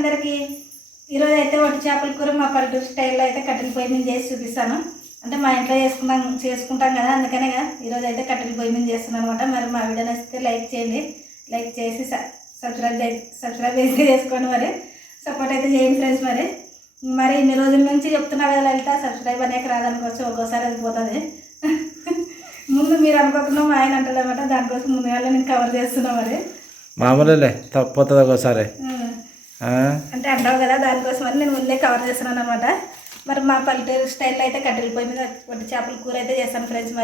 అందరికీ ఈరోజు అయితే వట్టి చేపల కూర మా పల్లెటూరు స్టైల్లో అయితే కట్టెల పొయ్యి మీద చేసి చూపిస్తాను. అంటే మా ఇంట్లో చేసుకుంటాం కదా, అందుకనే ఈరోజు అయితే కట్టెల పొయ్యి మీద చేస్తున్నాను అనమాట. మరి మా వీడియో నచ్చితే లైక్ చేయండి, లైక్ చేసి సబ్స్క్రైబ్ చేసి చేసుకోండి. మరి సపోర్ట్ అయితే చేయండి ఫ్రెండ్స్. మరి ఇన్ని రోజుల నుంచి చెప్తున్నా కదా లలిత, సబ్స్క్రైబ్ అనేక రాదనుకోవచ్చు, ఒక్కోసారి అది పోతుంది. ముందు మీరు అనుకోకుండా మా ఆయన అంటారు అనమాట, దానికోసం ముందుగా నేను కవర్ చేస్తున్నా. మరి మామూలులే తప్పిపోతుంది ఒకసారి అంటే అంటావు కదా, దానికోసం అని నేను ముందే కవర్ చేస్తున్నాను అనమాట. మరి మా పల్లెటూరు స్టైల్లో అయితే కట్టెల పొయ్యి మీద వట్టి చేపల కూర అయితే చేస్తాను ఫ్రెండ్స్.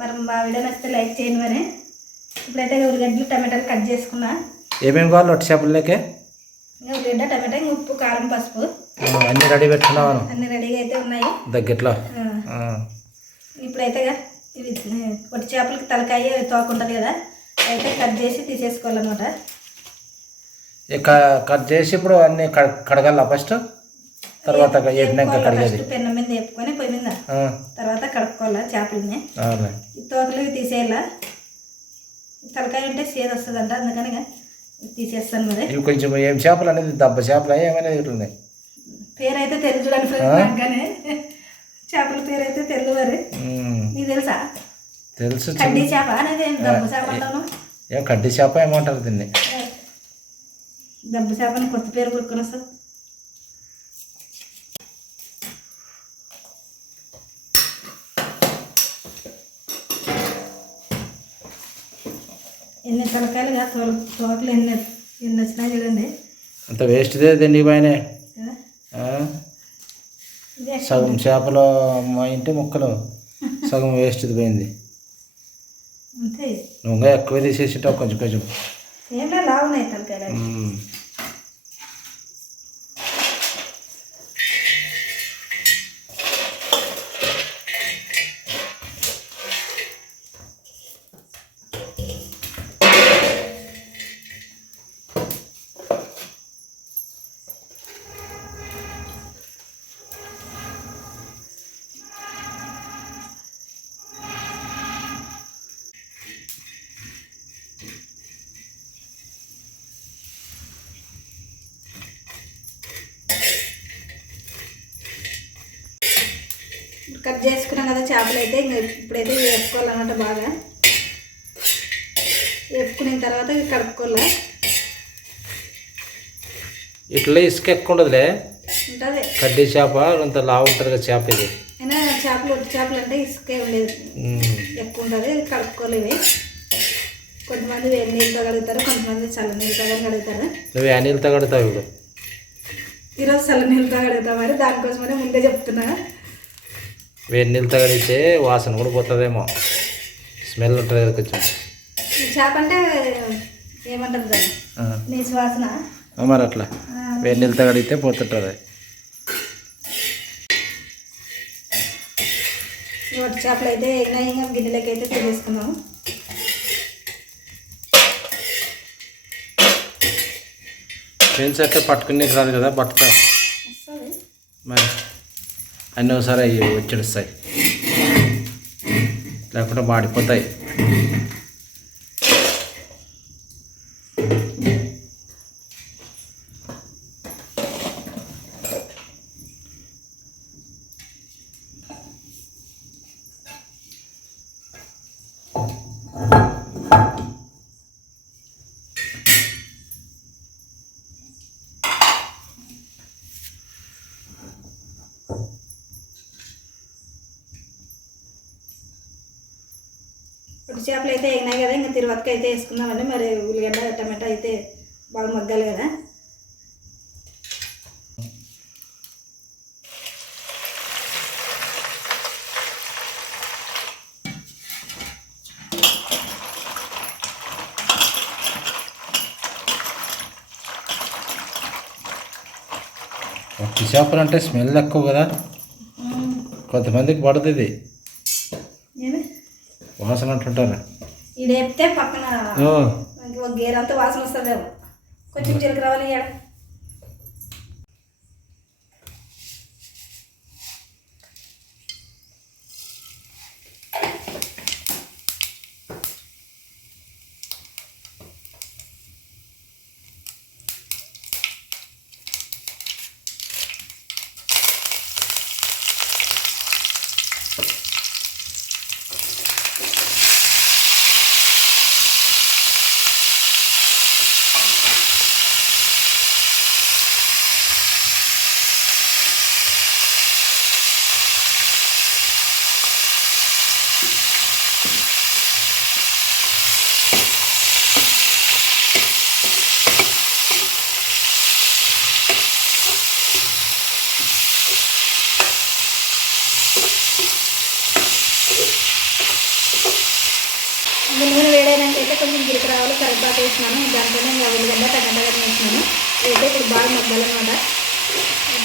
మరి మా వీడియో నచ్చితే లైక్ చేయండి. మరి ఇప్పుడైతే ఉల్లిగడ్డలు టమాటాలు కట్ చేసుకున్నా. ఏమేమి కావాలి వట్టి చేపలకే? ఉల్లిగడ్డ టమాటా, ఉప్పు, కారం, పసుపు అన్నీ రెడీ పెట్టుకున్నాను. అన్నీ రెడీగా అయితే ఉన్నాయి దగ్గరలో. ఇప్పుడైతే ఇవి వట్టి చేపలకి తలకాయ తోకుంటుంది కదా, అయితే కట్ చేసి తీసేసుకోవాలన్నమాట. కట్ చేసి ఇప్పుడు అన్ని కడగాల ఫస్ట్, తర్వాత కడిగేది పెన్నం మీద వేపుకొని పొయ్యి మీద, తర్వాత కడుక్కోవాలా చేపలని. ఈ తోకలు తీసేయాలా, తలకాయ ఉంటే సేద వస్తుందంట, అందుకని తీసేస్తాను. మరి ఇవి కొంచెం ఏం చేపలు అనేది దెబ్బ చేపలు ఏమైనా ఉన్నాయి, పేరు అయితే తెలుసు చూడండి ఫ్రెండ్స్. కానీ చేపల పేరు అయితే తెలుసు. మరి నీకు తెలుసా? తెలుసు, కడ్డీ చేప అనేది దెబ్బ చేప అంటాను. ఏం కడ్డీ చేప ఏమంటారు దీన్ని? దెబ్బ చేపని కొత్త పేరు కొనుక్కొని వస్తా. ఎన్ని తలకాయలుగా తోటలు ఎన్ని వచ్చినా చూడండి. అంత వేస్ట్దే దీనికి పైన సగం చేపలు మా ఇంటి ముక్కలు సగం వేస్ట్ది పోయింది. అంతే, నువ్వు ఎక్కువ తీసేసేటావు కొంచెం కొంచెం. ఏమన్నా లావున్నాయి తలకాయలు. కట్ చేసుకున్నాం కదా చేపలు అయితే, ఇంకా ఇప్పుడైతే వేసుకోవాలన్నమాట. బాగా వేపుకున్న తర్వాత కడుక్కోవాలి. ఇట్లా ఇసుక ఎక్కువ ఉండదులే, ఉంటుంది. కడ్డీ చేప అంత లావు ఉంటుంది కదా చేప. ఇది అయినా చేపలు వట్టి చేపలు అంటే ఇసుకే ఉండేది, ఎక్కువ ఉంటుంది. కడుక్కోలేవి. కొంతమంది వేడి నీళ్ళతో కడుగుతారు, కొంతమంది చల్ల నీళ్ళతో కడుగుతారు. నువ్వు ఏ నీళ్ళతో కడుగుతావు? ఇప్పుడు ఈరోజు చల్ల నీళ్ళతో కడుగుతావు. మరి దానికోసమనే ముందే చెప్తున్నా. వేడి నీళ్ళతో కడిగితే వాసన కూడా పోతుందేమో, స్మెల్ ఉంటుంది కదా కొంచెం. చేప అంటే ఏమంటుంది దాన్ని, నీసు వాసన. మరి అట్లా వేడి నీళ్ళతో కడిగితే పోతుంటుంది. వట్టి చేపలు అయితే ఇంకా గిన్నెలకి అయితే తీసుకున్నాము. ఫ్రెండ్స్ అయితే పట్టుకునే రాదు కదా, పట్టుతా మరి అన్నీ ఒకసారి అవి వచ్చేస్తాయి, లేకుంటే మాడిపోతాయి. ఇప్పుడు చేపలు అయితే ఎగినాయి కదా, ఇంకా తిరువాతకి అయితే వేసుకుందామండి. మరి ఉల్లిగడ్డ టమాటా అయితే బాగా మగ్గాలి కదా. వట్టి చేపలు అంటే స్మెల్ ఎక్కువ కదా, కొంతమందికి పడుతుంది వాసన అంటుంటారు. ఇది వేపితే పక్కన గేరంతా వాసన వస్తుందేమో. కొంచెం జీలకర్ర రావాలి. ఆవాలు కరివేపాకు వేసినాను. దాంట్లోనే ఇంకా ఉల్లిగడ్డ టమాటా వేసినాను. అయితే ఇప్పుడు బాగా మగ్గాలన్నమాట.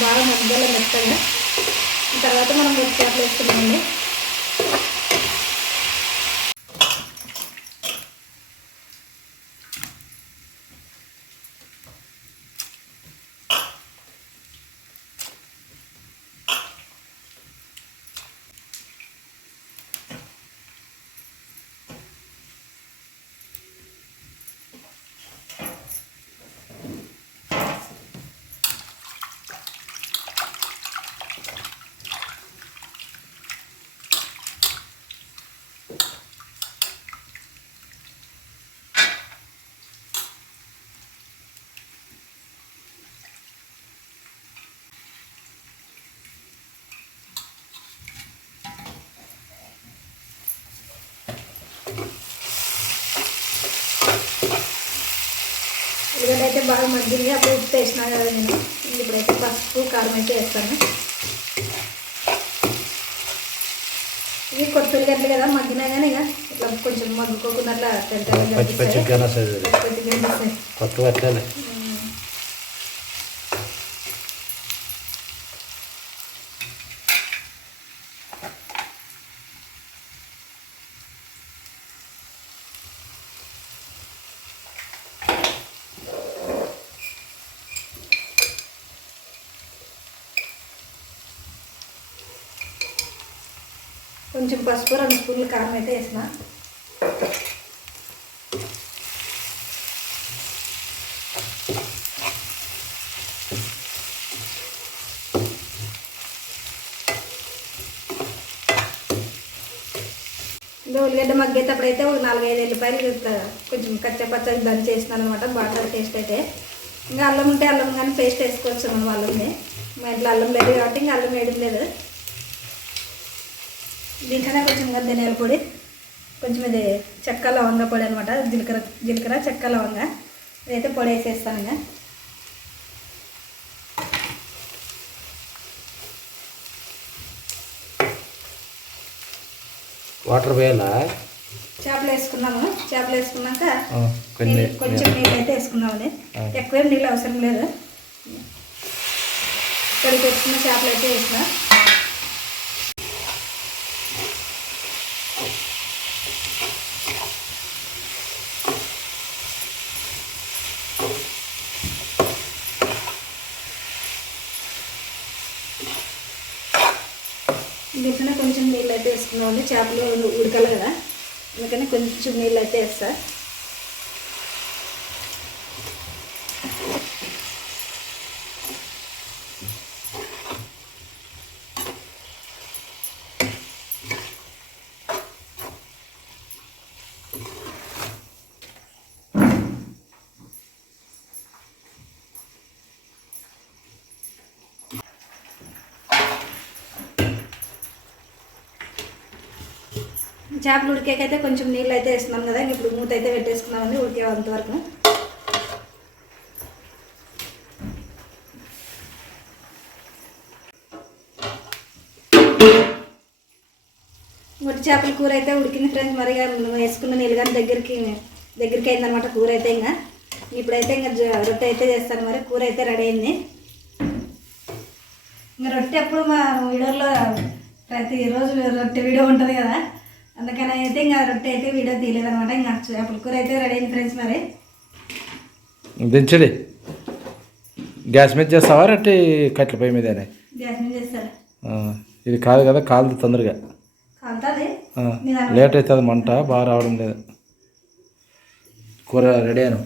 బాగా మగ్గాల మెత్తగా. తర్వాత మనం రొట్టె చేపలు వేసుకున్నామండి. ఉల్లిగడ్డ అయితే బాగా మగ్గింది. అప్పుడు ఉప్పు వేసినా కదా నేను. ఇప్పుడైతే పసుపు కారం అయితే వేస్తాను. ఇవి కొత్త ఉల్లిగడ్డలు కదా, మగ్గినా కానీ ఇక ఇట్లా కొంచెం మగ్గుకోకుండా అట్లా కొంచెం పసుపు 2 స్పూన్లు కారం అయితే వేసిన. ఇంకా ఉల్లిగడ్డ మగ్గేటప్పుడైతే ఒక 4-5 ఎల్లిపాయలు కొంచెం కచ్చపచ్చగా దంచి వేసినాను అనమాట. బాగా టేస్ట్ అయితే. ఇంకా అల్లం ఉంటే అల్లం కానీ పేస్ట్ వేసుకోవచ్చు మనం అల్లంని. మా ఇంట్లో అల్లం లేదు కాబట్టి ఇంకా అల్లం వేయడం లేదు. దీంట్లోనే కొంచెం ధనియాల పొడి, కొంచెం ఇది చెక్క లవంగ పొడి అనమాట. జీలకర్ర చెక్క లవంగ ఇదైతే పొడి వేసేస్తాను. ఇంకా వాటర్ వేయాలా? చేపలు వేసుకున్నాము. చేపలు వేసుకున్నాక కొంచెం నీళ్ళు అయితే వేసుకున్నామండి. ఎక్కువేం నీళ్ళు అవసరం లేదు. కడిగి పెట్టుకున్న చేపలు అయితే వేసిన. దీంట్లోనే కొంచెం నీళ్ళు అయితే వేసుకున్నామండి. చేపలు ఉడకాలి కదా, అందుకని కొంచెం నీళ్ళు అయితే వేస్తా. చేపలు ఉడికేకైతే కొంచెం నీళ్ళు అయితే వేస్తున్నాం కదా. ఇప్పుడు మూత అయితే పెట్టేసుకున్నామండి ఉడికేంతవరకు. మొట్టి చేపల కూర అయితే ఉడికింది ఫ్రెండ్స్. మరి వేసుకున్న నీళ్ళు కానీ దగ్గరికి అయిందనమాట కూర అయితే. ఇంకా ఇప్పుడైతే ఇంకా రొట్టె అయితే చేస్తాను. మరి కూర అయితే రెడీ అయింది. ఇంకా రొట్టె అప్పుడు మా వీడియోలో ప్రతిరోజు రొట్టె వీడియో ఉంటుంది కదా, అందుకని అయితే ఇంకా రొట్టె అయితే వీడియో తీయలేదనమాట. ఇంకా చేపల కూర అయితే రెడీ అయింది ఫ్రెండ్స్. మరి దించడి గ్యాస్ మీద చేస్తావా రొట్టె కట్టెల పొయ్యి మీదనే? గ్యాస్ మీద చేస్తారు. ఇది కాదు కదా, కాలుతుంది తొందరగా. కాలుతుంది, లేట్ అవుతుంది, మంట బాగా రావడం లేదు. కూర రెడీ అను.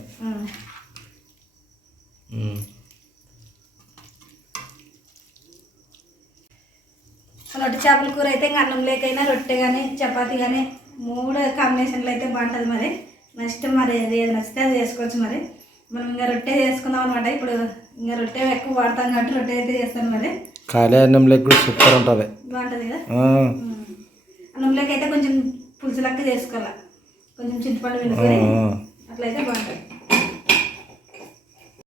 రొట్టె చేపల కూర అయితే ఇంకా అన్నం లేకైనా రొట్టె కానీ చపాతీ కానీ 3 కాంబినేషన్లు అయితే బాగుంటుంది. మరి నెక్స్ట్ మరి ఏది నచ్చితే అది చేసుకోవచ్చు. మరి మనం ఇంకా రొట్టె చేసుకుందాం అనమాట. ఇప్పుడు ఇంకా రొట్టె ఎక్కువ వాడతాం కాబట్టి రొట్టె అయితే చేస్తాను. మరి ఖాళీ అన్నం లేక కూడా సూపర్ ఉంటుంది, బాగుంటుంది కదా. అన్నం లేక అయితే కొంచెం పులుసు లెక్క చేసుకోవాలి, కొంచెం చింతపండు వినుకొని అట్లయితే బాగుంటుంది.